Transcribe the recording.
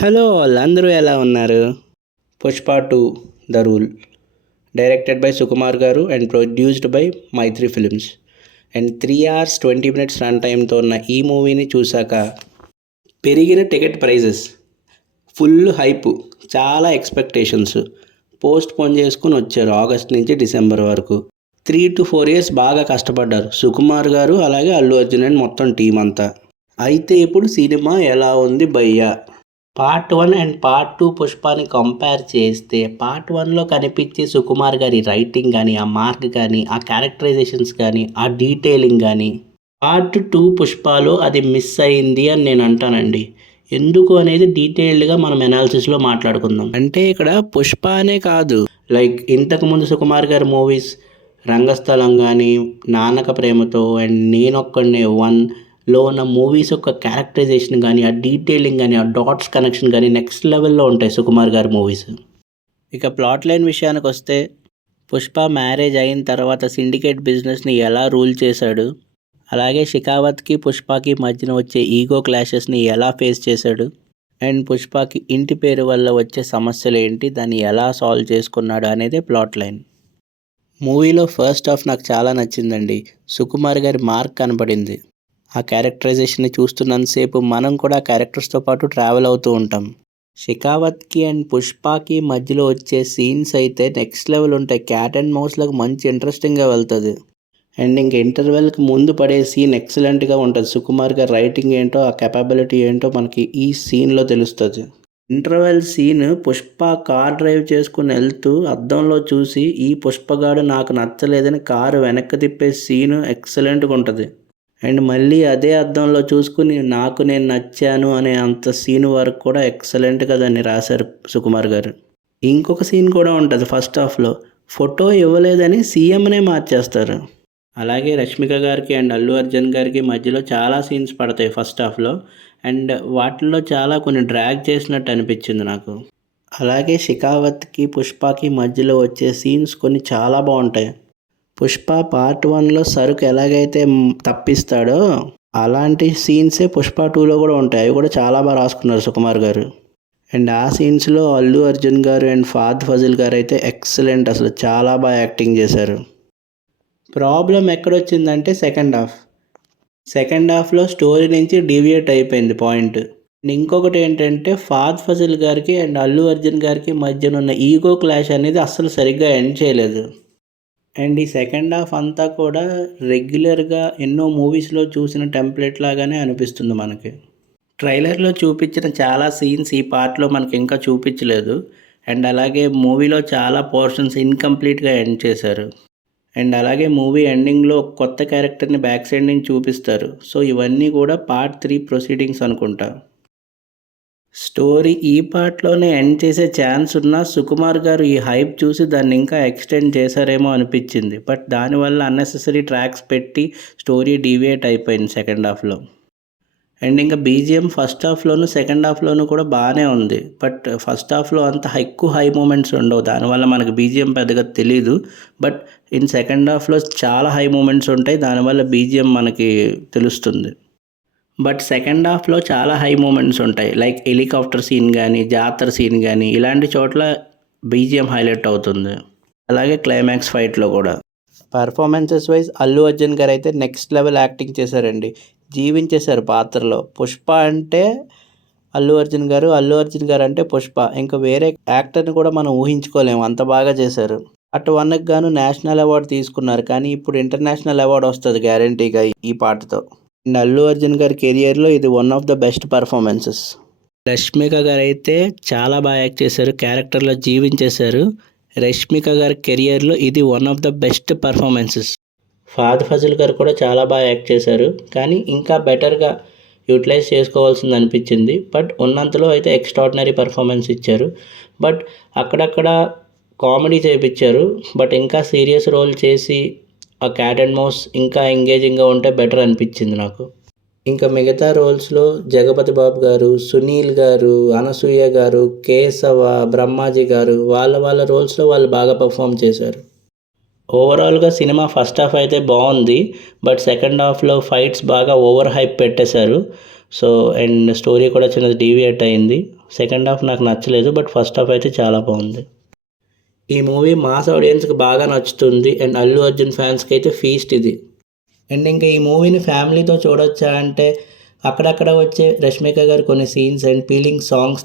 Hello వాళ్ళందరూ ఎలా ఉన్నారు? Pushpa 2 the rule directed by Sukumar garu and produced by Mythri films and 3 hours 20 minutes run టైంతో ఉన్న ఈ మూవీని చూశాక పెరిగిన టికెట్ ప్రైజెస్, ఫుల్ హైప్, చాలా ఎక్స్పెక్టేషన్స్ పోస్ట్ పోన్ చేసుకుని వచ్చారు ఆగస్ట్ నుంచి డిసెంబర్ వరకు. 3 to 4 years బాగా కష్టపడ్డారు సుకుమార్ గారు, అలాగే అల్లు అర్జున్ అండ్ మొత్తం టీం అంతా. అయితే ఇప్పుడు సినిమా ఎలా ఉంది భయ్యా? పార్ట్ 1 అండ్ పార్ట్ 2 పుష్పాని కంపేర్ చేస్తే పార్ట్ 1లో కనిపించే సుకుమార్ గారి రైటింగ్ కానీ, ఆ మార్క్ కానీ, ఆ క్యారెక్టరైజేషన్స్ కానీ, ఆ డీటెయిలింగ్ కానీ పార్ట్ 2 పుష్పలో అది మిస్ అయింది అని నేను అంటానండి. ఎందుకు అనేది డీటెయిల్డ్గా మనం ఎనాలిసిస్లో మాట్లాడుకుందాం. అంటే ఇక్కడ పుష్ప అనే కాదు, లైక్ ఇంతకుముందు సుకుమార్ గారి మూవీస్ రంగస్థలం కానీ, నాన్నక ప్రేమతో అండ్ నేనొక్కడినే 1లో ఉన్న మూవీస్ యొక్క క్యారెక్టరైజేషన్ కానీ, ఆ డీటెయిలింగ్ కానీ, ఆ డాట్స్ కనెక్షన్ కానీ నెక్స్ట్ లెవెల్లో ఉంటాయి సుకుమార్ గారి మూవీస్. ఇక ప్లాట్ లైన్ విషయానికి వస్తే, పుష్ప మ్యారేజ్ అయిన తర్వాత సిండికేట్ బిజినెస్ని ఎలా రూల్ చేశాడు, అలాగే షికావత్కి పుష్పకి మధ్యన వచ్చే ఈగో క్లాషెస్ని ఎలా ఫేస్ చేశాడు, అండ్ పుష్పకి ఇంటి పేరు వల్ల వచ్చే సమస్యలు ఏంటి, దాన్ని ఎలా సాల్వ్ చేసుకున్నాడు అనేదే ప్లాట్ లైన్. మూవీలో ఫస్ట్ హాఫ్ నాకు చాలా నచ్చిందండి. సుకుమార్ గారి మార్క్ కనపడింది. ఆ క్యారెక్టరైజేషన్ని చూస్తున్నంతసేపు మనం కూడా క్యారెక్టర్స్తో పాటు ట్రావెల్ అవుతూ ఉంటాం. షికావత్కి అండ్ పుష్పకి మధ్యలో వచ్చే సీన్స్ అయితే నెక్స్ట్ లెవెల్ ఉంటాయి. క్యాట్ అండ్ మౌస్లకు మంచి ఇంట్రెస్టింగ్గా వెళ్తుంది. అండ్ ఇంక ఇంటర్వెల్కి ముందు పడే సీన్ ఎక్సలెంట్గా ఉంటుంది. సుకుమార్ గారి రైటింగ్ ఏంటో, ఆ కెపాబిలిటీ ఏంటో మనకి ఈ సీన్లో తెలుస్తుంది. Interval scene Pushpa car drive చేసుకుని వెళ్తూ అద్దంలో చూసి ఈ పుష్పగాడు నాకు నచ్చలేదని కారు వెనక్కి తిప్పే సీను ఎక్సలెంట్గా ఉంటుంది. అండ్ మళ్ళీ అదే అద్దంలో చూసుకుని నాకు నేను నచ్చాను అనే అంత సీన్ వరకు కూడా ఎక్సలెంట్గా దాన్ని రాశారు సుకుమార్ గారు. ఇంకొక సీన్ కూడా ఉంటుంది ఫస్ట్ హాఫ్లో, ఫోటో ఇవ్వలేదని సీఎంనే మార్చేస్తారు. అలాగే రష్మిక గారికి అండ్ అల్లు అర్జున్ గారికి మధ్యలో చాలా సీన్స్ పడతాయి ఫస్ట్ హాఫ్లో, అండ్ వాటిల్లో చాలా కొన్ని డ్రాగ్ చేసినట్టు అనిపించింది నాకు. అలాగే షికావత్కి పుష్పకి మధ్యలో వచ్చే సీన్స్ కొన్ని చాలా బాగుంటాయి. పుష్ప పార్ట్ 1లో సరుకు ఎలాగైతే తప్పిస్తాడో అలాంటి సీన్సే పుష్ప 2లో కూడా ఉంటాయి. అవి కూడా చాలా బాగా రాసుకున్నారు సుకుమార్ గారు. అండ్ ఆ సీన్స్లో అల్లు అర్జున్ గారు అండ్ ఫాద్ ఫజిల్ గారు అయితే ఎక్సలెంట్, అసలు చాలా బాగా యాక్టింగ్ చేశారు. ప్రాబ్లం ఎక్కడొచ్చిందంటే సెకండ్ హాఫ్లో స్టోరీ నుంచి డీవియేట్ అయిపోయింది పాయింట్. అండ్ ఇంకొకటి ఏంటంటే ఫాద్ ఫజిల్ గారికి అండ్ అల్లు అర్జున్ గారికి మధ్యన ఉన్న ఈగో క్లాష్ అనేది అస్సలు సరిగ్గా ఎండ్ చేయలేదు. అండ్ ఈ సెకండ్ హాఫ్ అంతా కూడా రెగ్యులర్గా ఎన్నో మూవీస్లో చూసిన టెంప్లెట్ లాగానే అనిపిస్తుంది మనకి. ట్రైలర్లో చూపించిన చాలా సీన్స్ ఈ పార్ట్లో మనకి ఇంకా చూపించలేదు. అండ్ అలాగే మూవీలో చాలా పోర్షన్స్ ఇన్కంప్లీట్గా ఎండ్ చేశారు. అండ్ అలాగే మూవీ ఎండింగ్లో కొత్త క్యారెక్టర్ని బ్యాక్ సైడ్ నుంచి చూపిస్తారు. సో ఇవన్నీ కూడా పార్ట్ 3 ప్రొసీడింగ్స్ అనుకుంటా. స్టోరీ ఈ పార్ట్లోనే ఎండ్ చేసే ఛాన్స్ ఉన్నా సుకుమార్ గారు ఈ హైప్ చూసి దాన్ని ఇంకా ఎక్స్టెండ్ చేశారేమో అనిపించింది. బట్ దానివల్ల అన్నెసెసరీ ట్రాక్స్ పెట్టి స్టోరీ డీవియేట్ అయిపోయింది సెకండ్ హాఫ్లో. అండ్ ఇంకా బీజిఎం ఫస్ట్ హాఫ్లోను సెకండ్ హాఫ్లోను కూడా బాగానే ఉంది. బట్ ఫస్ట్ హాఫ్లో అంత ఎక్కువ హై మూమెంట్స్ ఉండవు, దానివల్ల మనకు బీజిఎం పెద్దగా తెలీదు. బట్ ఇన్ సెకండ్ హాఫ్లో చాలా హై మూమెంట్స్ ఉంటాయి, దానివల్ల బీజిఎం మనకి తెలుస్తుంది. బట్ సెకండ్ హాఫ్లో చాలా హై మూమెంట్స్ ఉంటాయి, లైక్ హెలికాప్టర్ సీన్ కానీ, జాతర సీన్ కానీ, ఇలాంటి చోట్ల బీజిఎం హైలైట్ అవుతుంది. అలాగే క్లైమాక్స్ ఫైట్లో కూడా. పర్ఫార్మెన్సెస్ వైజ్ అల్లు అర్జున్ గారు అయితే నెక్స్ట్ లెవెల్ యాక్టింగ్ చేశారండి. జీవించేశారు పాత్రలో. పుష్ప అంటే అల్లు అర్జున్ గారు, అల్లు అర్జున్ గారు అంటే పుష్ప. ఇంకా వేరే యాక్టర్ని కూడా మనం ఊహించుకోలేము, అంత బాగా చేశారు. పార్ట్ 1కి గాను నేషనల్ అవార్డు తీసుకున్నారు, కానీ ఇప్పుడు ఇంటర్నేషనల్ అవార్డు వస్తుంది గ్యారంటీగా ఈ పాటతో. అండ్ అల్లు అర్జున్ గారి కెరియర్లో ఇది one of the best performances. Rashmika గారు అయితే చాలా బాగా యాక్ట్ చేశారు, క్యారెక్టర్లో జీవించేశారు. రష్మిక గారి కెరియర్లో ఇది one of the best performances. Fahadh Faasil garu కూడా చాలా బాగా యాక్ట్ చేశారు, కానీ ఇంకా బెటర్గా యూటిలైజ్ చేసుకోవాల్సింది అనిపించింది. బట్ ఉన్నంతలో అయితే ఎక్స్ట్రాడినరీ పర్ఫార్మెన్స్ ఇచ్చారు. బట్ అక్కడక్కడ కామెడీ చేయించారు, బట్ ఇంకా సీరియస్ రోల్ చేసి ఆ క్యాట్ అండ్ మౌస్ ఇంకా ఎంగేజింగ్గా ఉంటే బెటర్ అనిపించింది నాకు. ఇంకా మిగతా రోల్స్లో జగపతి బాబు గారు, సునీల్ గారు, అనసూయ గారు, కేశవ, బ్రహ్మాజీ గారు వాళ్ళ రోల్స్లో వాళ్ళు బాగా పర్ఫామ్ చేశారు. ఓవరాల్గా సినిమా ఫస్ట్ హాఫ్ అయితే బాగుంది, బట్ సెకండ్ హాఫ్లో ఫైట్స్ బాగా ఓవర్ హైప్ పెట్టేశారు. సో అండ్ స్టోరీ కూడా చిన్నది డీవియేట్ అయింది. సెకండ్ హాఫ్ నాకు నచ్చలేదు, బట్ ఫస్ట్ హాఫ్ అయితే చాలా బాగుంది. ఈ మూవీ మాస్ ఆడియన్స్కి బాగా నచ్చుతుంది అండ్ అల్లు అర్జున్ ఫ్యాన్స్కి అయితే ఫీస్ట్ ఇది. అండ్ ఇంకా ఈ మూవీని ఫ్యామిలీతో చూడొచ్చా అంటే అక్కడక్కడ వచ్చే రష్మిక గారు కొన్ని సీన్స్ అండ్ ఫీలింగ్ సాంగ్స్